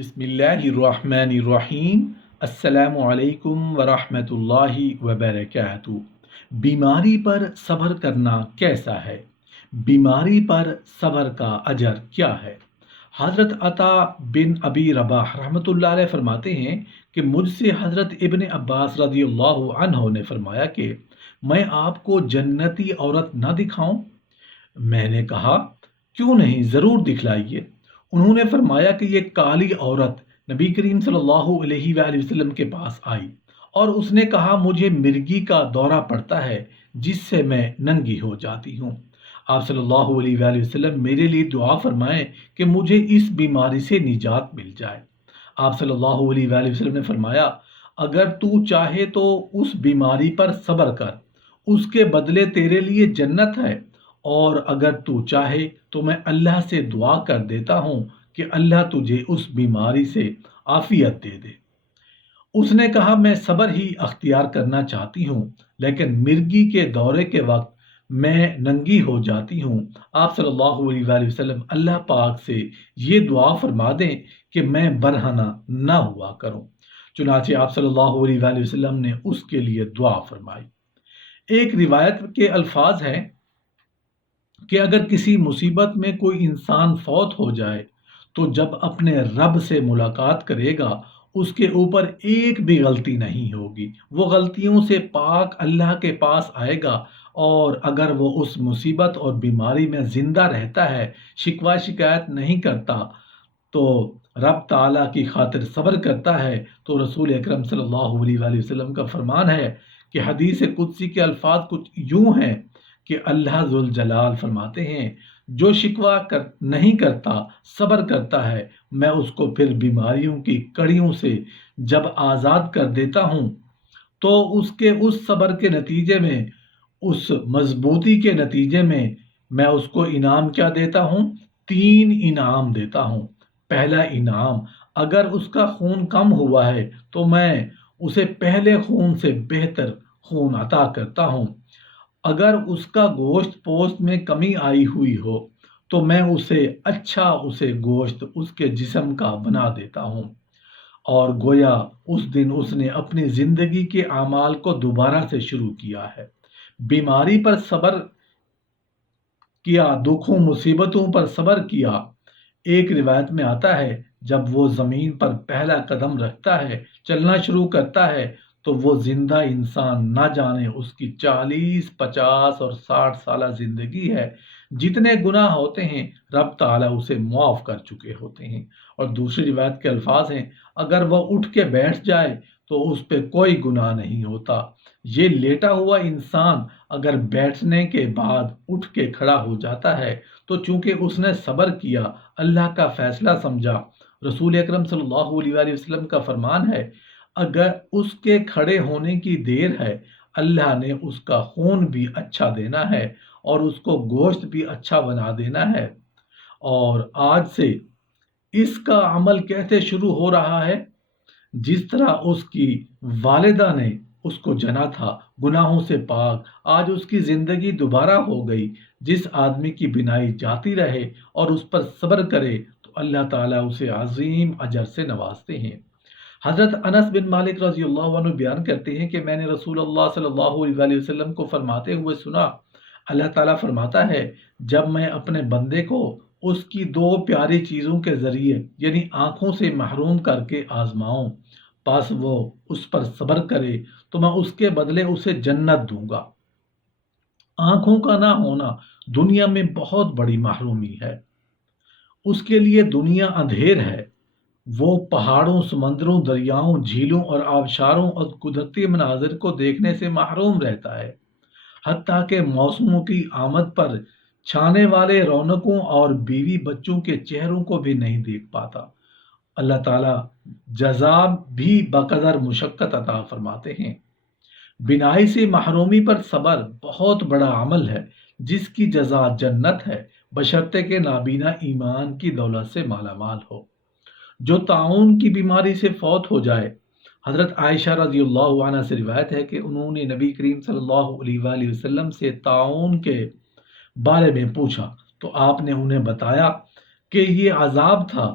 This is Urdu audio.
بسم اللہ الرحمن الرحیم۔ السلام علیکم ورحمۃ اللہ وبرکاتہ۔ بیماری پر صبر کرنا کیسا ہے؟ بیماری پر صبر کا اجر کیا ہے؟ حضرت عطا بن ابی رباح رحمۃ اللہ علیہ فرماتے ہیں کہ مجھ سے حضرت ابن عباس رضی اللہ عنہ نے فرمایا کہ میں آپ کو جنتی عورت نہ دکھاؤں؟ میں نے کہا کیوں نہیں، ضرور دکھلائیے۔ انہوں نے فرمایا کہ یہ کالی عورت نبی کریم صلی اللہ علیہ وآلہ وسلم کے پاس آئی اور اس نے کہا مجھے مرگی کا دورہ پڑتا ہے جس سے میں ننگی ہو جاتی ہوں۔ آپ صلی اللہ علیہ وآلہ وسلم میرے لیے دعا فرمائیں کہ مجھے اس بیماری سے نجات مل جائے۔ آپ صلی اللہ علیہ وآلہ وسلم نے فرمایا اگر تو چاہے تو اس بیماری پر صبر کر، اس کے بدلے تیرے لیے جنت ہے، اور اگر تو چاہے تو میں اللہ سے دعا کر دیتا ہوں کہ اللہ تجھے اس بیماری سے عافیت دے دے۔ اس نے کہا میں صبر ہی اختیار کرنا چاہتی ہوں، لیکن مرگی کے دورے کے وقت میں ننگی ہو جاتی ہوں۔ آپ صلی اللہ علیہ وآلہ وسلم اللہ پاک سے یہ دعا فرما دیں کہ میں برہنہ نہ ہوا کروں۔ چنانچہ آپ صلی اللہ علیہ وآلہ وسلم نے اس کے لیے دعا فرمائی۔ ایک روایت کے الفاظ ہیں کہ اگر کسی مصیبت میں کوئی انسان فوت ہو جائے تو جب اپنے رب سے ملاقات کرے گا اس کے اوپر ایک بھی غلطی نہیں ہوگی، وہ غلطیوں سے پاک اللہ کے پاس آئے گا، اور اگر وہ اس مصیبت اور بیماری میں زندہ رہتا ہے، شکوہ شکایت نہیں کرتا، تو رب تعالیٰ کی خاطر صبر کرتا ہے، تو رسول اکرم صلی اللہ علیہ وآلہ وسلم کا فرمان ہے کہ حدیث قدسی کے الفاظ کچھ یوں ہیں کہ اللہ ذوالجلال فرماتے ہیں جو شکوہ نہیں کرتا، صبر کرتا ہے، میں اس کو پھر بیماریوں کی کڑیوں سے جب آزاد کر دیتا ہوں تو اس کے اس صبر کے نتیجے میں، اس مضبوطی کے نتیجے میں اس کو انعام کیا دیتا ہوں؟ 3 انعام دیتا ہوں۔ پہلا انعام، اگر اس کا خون کم ہوا ہے تو میں اسے پہلے خون سے بہتر خون عطا کرتا ہوں۔ اگر اس کا گوشت پوست میں کمی آئی ہوئی ہو تو میں اسے گوشت اس کے جسم کا بنا دیتا ہوں، اور گویا اس دن اس نے اپنی زندگی کے اعمال کو دوبارہ سے شروع کیا ہے۔ بیماری پر صبر کیا، دکھوں مصیبتوں پر صبر کیا۔ ایک روایت میں آتا ہے جب وہ زمین پر پہلا قدم رکھتا ہے، چلنا شروع کرتا ہے، تو وہ زندہ انسان نہ جانے اس کی 40، 50 اور 60 سالہ زندگی ہے، جتنے گناہ ہوتے ہیں رب تعالیٰ اسے معاف کر چکے ہوتے ہیں۔ اور دوسری روایت کے الفاظ ہیں اگر وہ اٹھ کے بیٹھ جائے تو اس پہ کوئی گناہ نہیں ہوتا۔ یہ لیٹا ہوا انسان اگر بیٹھنے کے بعد اٹھ کے کھڑا ہو جاتا ہے تو چونکہ اس نے صبر کیا، اللہ کا فیصلہ سمجھا۔ رسول اکرم صلی اللہ علیہ وآلہ وسلم کا فرمان ہے اگر اس کے کھڑے ہونے کی دیر ہے، اللہ نے اس کا خون بھی اچھا دینا ہے اور اس کو گوشت بھی اچھا بنا دینا ہے۔ اور آج سے اس کا عمل کیسے شروع ہو رہا ہے؟ جس طرح اس کی والدہ نے اس کو جنا تھا گناہوں سے پاک، آج اس کی زندگی دوبارہ ہو گئی۔ جس آدمی کی بینائی جاتی رہے اور اس پر صبر کرے تو اللہ تعالیٰ اسے عظیم اجر سے نوازتے ہیں۔ حضرت انس بن مالک رضی اللہ عنہ بیان کرتے ہیں کہ میں نے رسول اللہ صلی اللہ علیہ وآلہ وسلم کو فرماتے ہوئے سنا، اللہ تعالیٰ فرماتا ہے جب میں اپنے بندے کو اس کی 2 پیاری چیزوں کے ذریعے یعنی آنکھوں سے محروم کر کے آزماؤں، پس وہ اس پر صبر کرے تو میں اس کے بدلے اسے جنت دوں گا۔ آنکھوں کا نہ ہونا دنیا میں بہت بڑی محرومی ہے، اس کے لیے دنیا اندھیر ہے۔ وہ پہاڑوں، سمندروں، دریاؤں، جھیلوں اور آبشاروں اور قدرتی مناظر کو دیکھنے سے محروم رہتا ہے، حتیٰ کہ موسموں کی آمد پر چھانے والے رونقوں اور بیوی بچوں کے چہروں کو بھی نہیں دیکھ پاتا۔ اللہ تعالیٰ جزا بھی بقدر مشقت عطا فرماتے ہیں۔ بینائی سے محرومی پر صبر بہت بڑا عمل ہے جس کی جزا جنت ہے، بشرطے کہ نابینا ایمان کی دولت سے مالا مال ہو۔ جو طاعون کی بیماری سے فوت ہو جائے، حضرت عائشہ رضی اللہ عنہ سے روایت ہے کہ انہوں نے نبی کریم صلی اللہ علیہ وآلہ وسلم سے طاعون کے بارے میں پوچھا تو آپ نے انہیں بتایا کہ یہ عذاب تھا